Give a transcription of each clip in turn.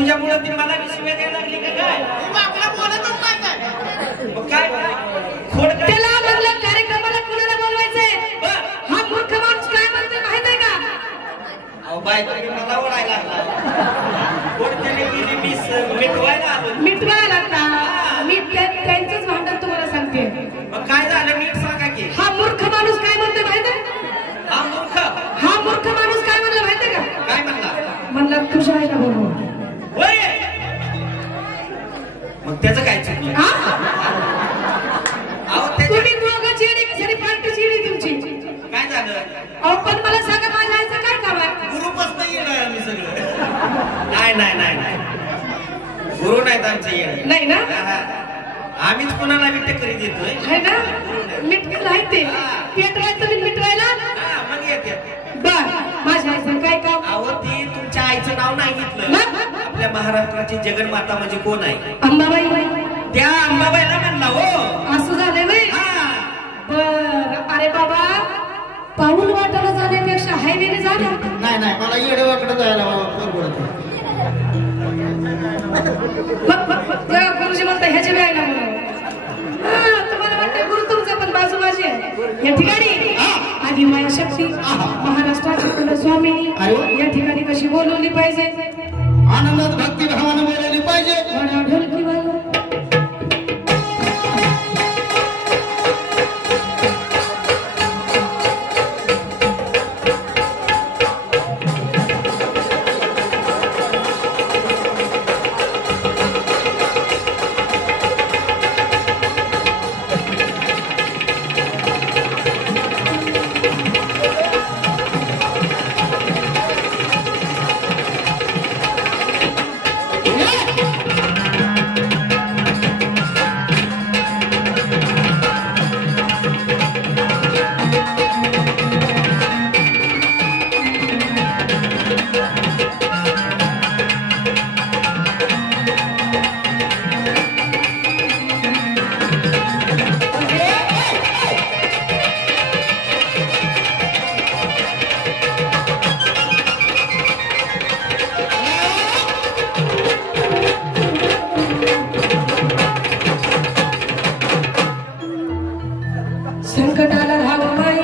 तुझ्यामुळे ती मला शिव्या द्यायला लागली का काय? आपला बोलतच नाही काय? मग काय खोड त्याला म्हणलं कार्यक्रमाला कुणाला बोलवायचंय? हा मूर्ख माणूस काय म्हणतोय माहित आहे का? अहो बाय मला ओढायला लागला. कोण त्याने केली मिस मिटवायला आलो. मिटवायला लागला. मी त्यांचंच भांडण तुम्हाला सांगते. मग काय झालं नीट सांगा की. हा मूर्ख माणूस काय म्हणतोय माहित आहे? हा मूर्ख माणूस काय म्हणलं माहित आहे का? काय म्हणला? म्हणला तुझ्या आईला बोलव. होय मग त्याचं काय चुकलं? तुम्ही दोघं चेडी कशाने पार्टी चेडी तुमची काय झालं? अहो पण मला सांगा माझ्या आईचं काय काम आहे? गुरुपास नाही येणार आम्ही सगळं. नाही गुरु नाहीत आमचे येणार. नाही ना? आम्हीच कुणाला टक्करी देतोय. आहे ना? मिटकेल आहे ते. पेटवायचं मी मिटवायला. मग येते. बर माझ्या आईचं काय काम? अहो ती तुमच्या आईचं नाव नाही घेतलं. आपल्या महाराष्ट्राची जगन्माता म्हणजे कोण आहे? अंबाबाई. त्या अंबाबाईला म्हणला हो. असं झालंय व्हय? बर अरे बाबा पाऊल वाटायला जाण्यापेक्षा हायवेने जा ना. नाही मला येडेवाकडे जायला परवडत. गुरुजी म्हणता ह्याच्या वेळेला तुम्हाला वाटतं गुरु तुमचा पण बाजू माझी आहे. या ठिकाणी आधी माया शक्ती महाराष्ट्राची कुलस्वामिनी या ठिकाणी कशी बोलवली पाहिजे? आनंदात भक्तिभावानं बोलवली पाहिजे. ढोलकी वाजव. संकटाला धाव माई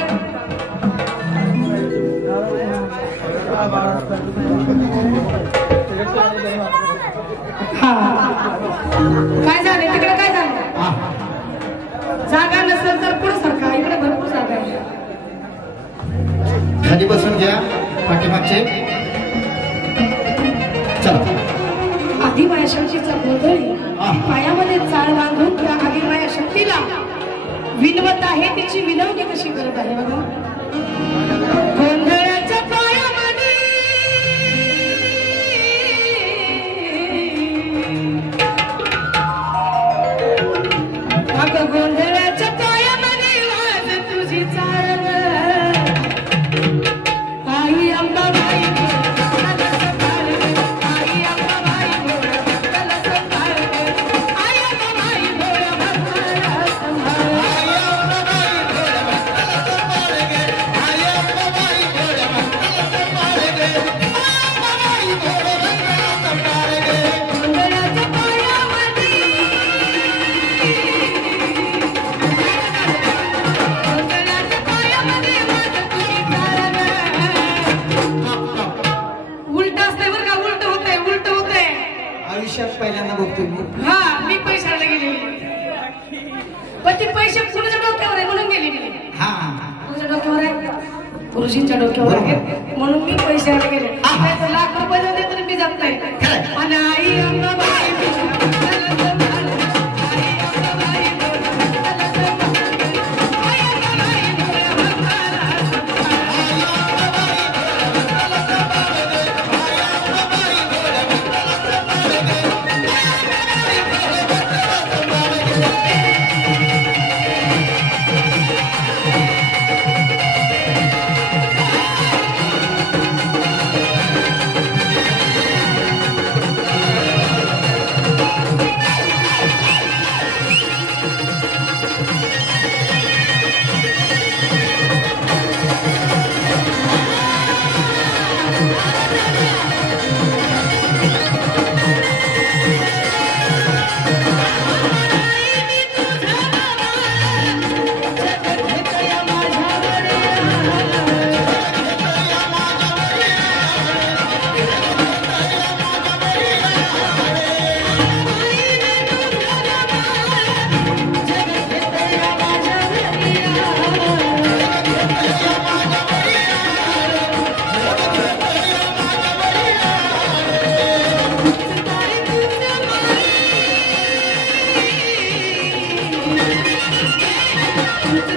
काय झालं तिकडे? काय झालं? जागा नसेल तर पुढे सरका. इकडे भरपूर जागा आहे. खाली बसून घ्या पाठीमागचे. चला. आधी माया शक्तीचा गोंधळी पायामध्ये चाळ बांधून त्या आधी माया शक्तीला विनवत आहे. तिची विनवणी कशी करत आहे बघा. गोंधळाच्या पायामध्ये अगं गोंधळाच्या पायामध्ये वाज तुझी चाळ आई अंबाबाई. पहिल्यांदा बघतोय मी. मी पैशाला गेले पण ते पैसे कुणाच्या डोक्यावर आहे म्हणून गेले मी. कुणाच्या डोक्यावर आहे? गुरुजींच्या डोक्यावर आहे म्हणून मी पैशाला गेले. लाख रुपये देते तरी मी जात नाही. आणि आई अंबाबाई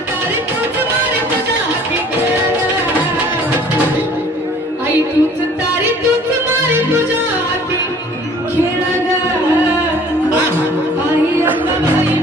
तारी तूच मारे तुझ्या हाती आई तूच तारी तूच मारे तुझ्या हाती खेळ ग आई अंबाबाई आई